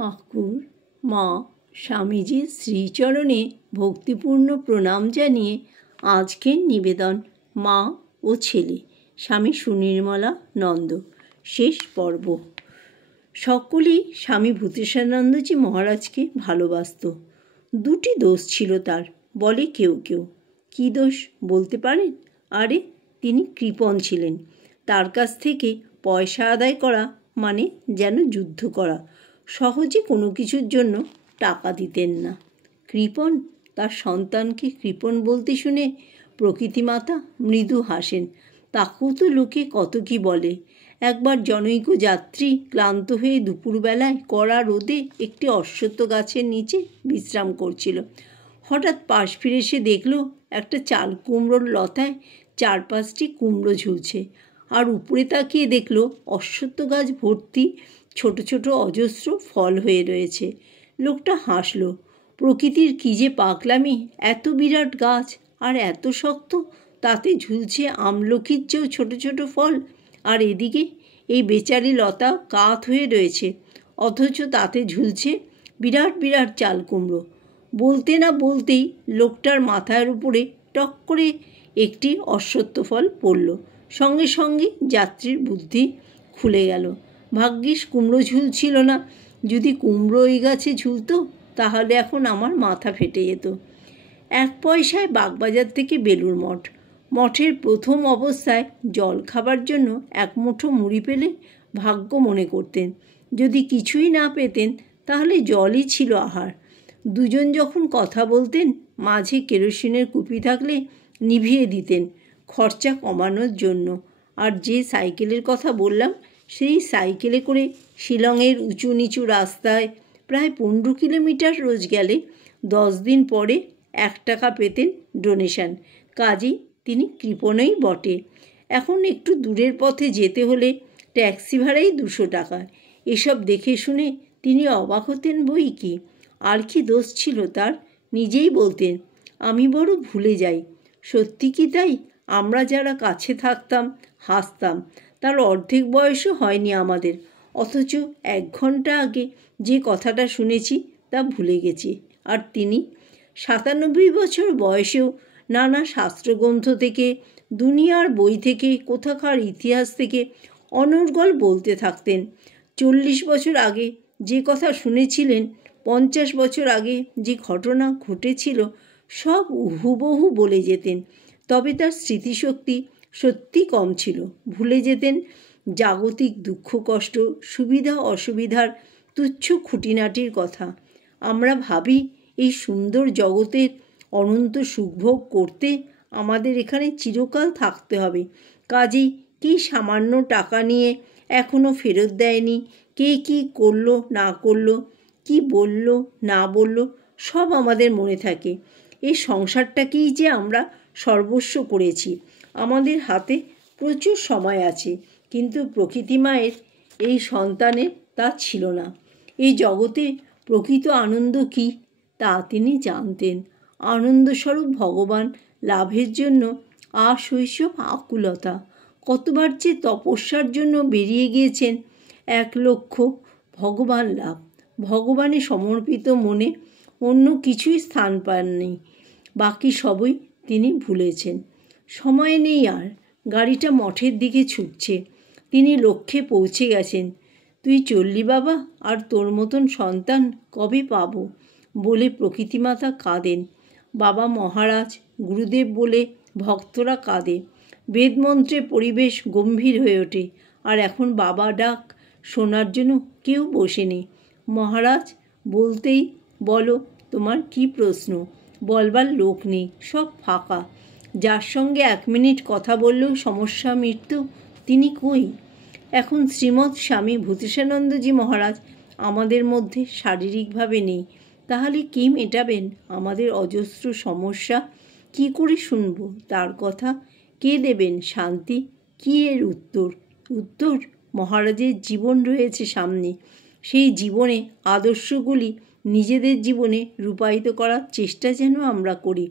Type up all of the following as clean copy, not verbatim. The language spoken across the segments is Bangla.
ঠাকুর মা স্বামীজির শ্রীচরণে ভক্তিপূর্ণ প্রণাম জানিয়ে আজকের নিবেদন মা ও ছেলে স্বামী সুনির্মলা নন্দ শেষ পর্ব। সকলেই স্বামী ভূতেশানন্দজি মহারাজকে ভালোবাসত। দুটি দোষ ছিল তার, বলে কেউ কেউ। কী দোষ বলতে পারেন? আরে, তিনি কৃপণ ছিলেন। তার কাছ থেকে পয়সা আদায় করা মানে যেন যুদ্ধ করা। সহজে কোনো কিছুর জন্য টাকা দিতেন না। কৃপণ? তার সন্তানকে কৃপণ বলতে শুনে প্রকৃতিমাতা মৃদু হাসেন। তাকেও তো লোকে কত কি বলে। একবার জনৈক যাত্রী ক্লান্ত হয়ে দুপুরবেলায় কড়া রোদে একটি অশ্বত্থ গাছের নিচে বিশ্রাম করছিল। হঠাৎ পাশ ফিরে সে দেখল একটা চাল কুমড়োর লতায় 4-5টি কুমড়ো ঝুলছে, আর উপরে তাকিয়ে দেখল অশ্বত্থ গাছ ভর্তি ছোট ছোট অজস্র ফল হয়ে রয়েছে। লোকটা হাসল। প্রকৃতির কী যে পাগলামি! এত বিরাট গাছ আর এত শক্ত, তাতে ঝুলছে আমলকির চেয়েও ছোট ছোট ফল, আর এদিকে এই বেচারি লতা কাত হয়ে রয়েছে, অথচ তাতে ঝুলছে বিরাট বিরাট চাল কুমড়ো। বলতে না বলতেই লোকটার মাথার উপরে টক করে একটি অশ্বত্থ ফল পড়ল। সঙ্গে সঙ্গে যাত্রীর বুদ্ধি খুলে গেল। ভাগ্যিস কুমড়ো ঝুলছিল না। যদি কুমড়ো ওই গাছে ঝুলতো তাহলে এখন আমার মাথা ফেটে যেত। 1 পয়সায় বাগবাজার থেকে বেলুড় মঠ। মঠের প্রথম অবস্থায় জল খাবার জন্য 1 মুঠো মুড়ি পেলে ভাগ্য মনে করতেন। যদি কিছুই না পেতেন তাহলে জলই ছিল আহার। দুজন যখন কথা বলতেন, মাঝে কেরোসিনের কুপি থাকলে নিভিয়ে দিতেন খরচা কমানোর জন্য। আর যে সাইকেলের কথা বললাম, সেই সাইকেলে করে শিলংয়ের উঁচু নিচু রাস্তায় প্রায় 15 কিলোমিটার রোজ গেলে 10 দিন পরে 1 টাকা পেতেন ডোনেশন। কাজেই তিনি কৃপণই বটে। এখন একটু দূরের পথে যেতে হলে ট্যাক্সি ভাড়াই 200 টাকা। এসব দেখে শুনে তিনি অবাক হতেন বই কি। আর কি দোষ ছিল তার? নিজেই বলতেন, আমি বড় ভুলে যাই। সত্যি কি তাই? আমরা যারা কাছে থাকতাম, হাসতাম, তার অর্ধেক বয়সও হয়নি আমাদের, অথচ 1 ঘন্টা আগে যে কথাটা শুনেছি তা ভুলে গেছি। আর তিনি 97 বছর বয়সেও নানা শাস্ত্রগ্রন্থ থেকে, দুনিয়ার বই থেকে, কোথাকার ইতিহাস থেকে অনর্গল বলতে থাকতেন। 40 বছর আগে যে কথা শুনেছিলেন, 50 বছর আগে যে ঘটনা ঘটেছিল, সব হুবহু বলে যেতেন। তবে তার স্মৃতিশক্তি সত্যি কম ছিল। ভুলে যেতেন জাগতিক দুঃখ কষ্ট, সুবিধা অসুবিধার তুচ্ছ খুঁটিনাটির কথা। আমরা ভাবি এই সুন্দর জগতের অনন্ত সুখভোগ করতে আমাদের এখানে চিরকাল থাকতে হবে। কাজেই কী সামান্য টাকা নিয়ে এখনও ফেরত দেয়নি, কে কী করলো না করলো, কি বলল না বলল, সব আমাদের মনে থাকে। এই সংসারটাকেই যে আমরা সর্বস্ব করেছি। আমাদের হাতে প্রচুর সময় আছে, কিন্তু প্রকৃতি মায়ের এই সন্তানের তা ছিল না। এই জগতে প্রকৃত আনন্দ কী তা তিনি জানতেন। আনন্দস্বরূপ ভগবান লাভের জন্য আশৈশব আকুলতা। কতবার যে তপস্যার জন্য বেরিয়ে গিয়েছেন। 1 লক্ষ্য ভগবান লাভ। ভগবানে সমর্পিত মনে অন্য কিছুই স্থান পাননি। বাকি সবই তিনি ভুলেছেন। সময় নেই আর। গাড়িটা মঠের দিকে ছুটছে। তিনি লক্ষ্যে পৌঁছে গেছেন। তুই চললি বাবা, আর তোর মতন সন্তান কবে পাবো? বলে প্রকৃতিমাতা কাঁদেন। বাবা মহারাজ, গুরুদেব বলে ভক্তরা কাঁদে। বেদমন্ত্রে পরিবেশ গম্ভীর হয়ে ওঠে। আর এখন বাবা ডাক শোনার জন্য কেউ বসেনি। মহারাজ বলতেই, বলো তোমার কি প্রশ্ন? বলবার লোক নেই, সব ফাঁকা। যার সঙ্গে 1 মিনিট কথা বললেও সমস্যা মিটত, তিনি কই? এখন শ্রীমৎ স্বামী ভূতেশানন্দজি মহারাজ আমাদের মধ্যে শারীরিকভাবে নেই। তাহলে কি মেটাবেন আমাদের অজস্র সমস্যা? কি করে শুনব তার কথা? কে দেবেন শান্তি? কি এর উত্তর? উত্তর মহারাজের জীবন রয়েছে সামনে। সেই জীবনে আদর্শগুলি নিজেদের জীবনে রূপায়িত করার চেষ্টা যেন আমরা করি।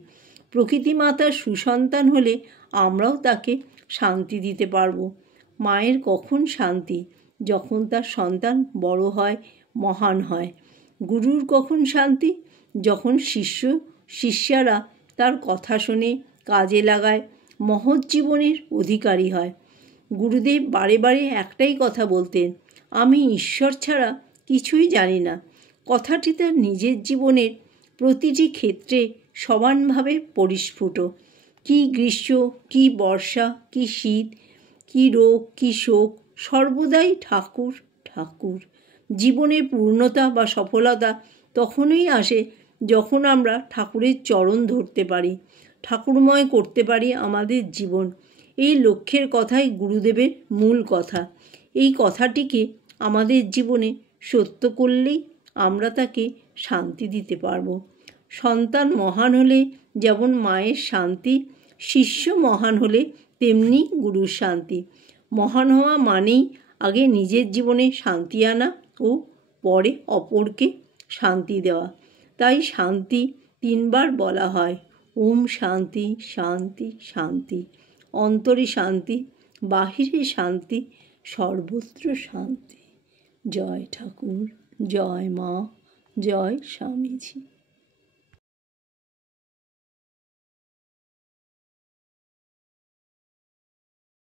প্রকৃতি মাতার সুসন্তান হলে আমরাও তাকে শান্তি দিতে পারব। মায়ের কখন শান্তি? যখন তার সন্তান বড় হয়, মহান হয়। গুরুর কখন শান্তি? যখন শিষ্যরা তার কথা শুনে কাজে লাগায়, মহৎ জীবনের অধিকারী হয়। গুরুদেব বারে বারে একটাই কথা বলতেন, আমি ঈশ্বর ছাড়া কিছুই জানি না। কথাটি তার নিজের জীবনের প্রতিটি ক্ষেত্রে সমানভাবে পরিস্ফুট। কি গ্রীষ্ম, কি বর্ষা, কি শীত, কি রোগ, কি শোক, সর্বদাই ঠাকুর ঠাকুর। জীবনের পূর্ণতা বা সফলতা তখনই আসে যখন আমরা ঠাকুরের চরণ ধরতে পারি, ঠাকুরময় করতে পারি আমাদের জীবন। এই লক্ষ্যের কথাই গুরুদেবের মূল কথা। এই কথাটিকে আমাদের জীবনে সত্য করলেই আমরা তাকে শান্তি দিতে পারব। সন্তান মহান হলে যেমন মায়ের শান্তি, শিষ্য মহান হলে তেমনি গুরুর শান্তি। মহান হওয়া মানেই আগে নিজের জীবনে শান্তি আনা ও পরে অপরকে শান্তি দেওয়া। তাই শান্তি 3 বার বলা হয়। ওম শান্তি শান্তি শান্তি। অন্তরে শান্তি, বাহিরে শান্তি, সর্বত্র শান্তি। জয় ঠাকুর, জয় মা, জয় স্বামীজি।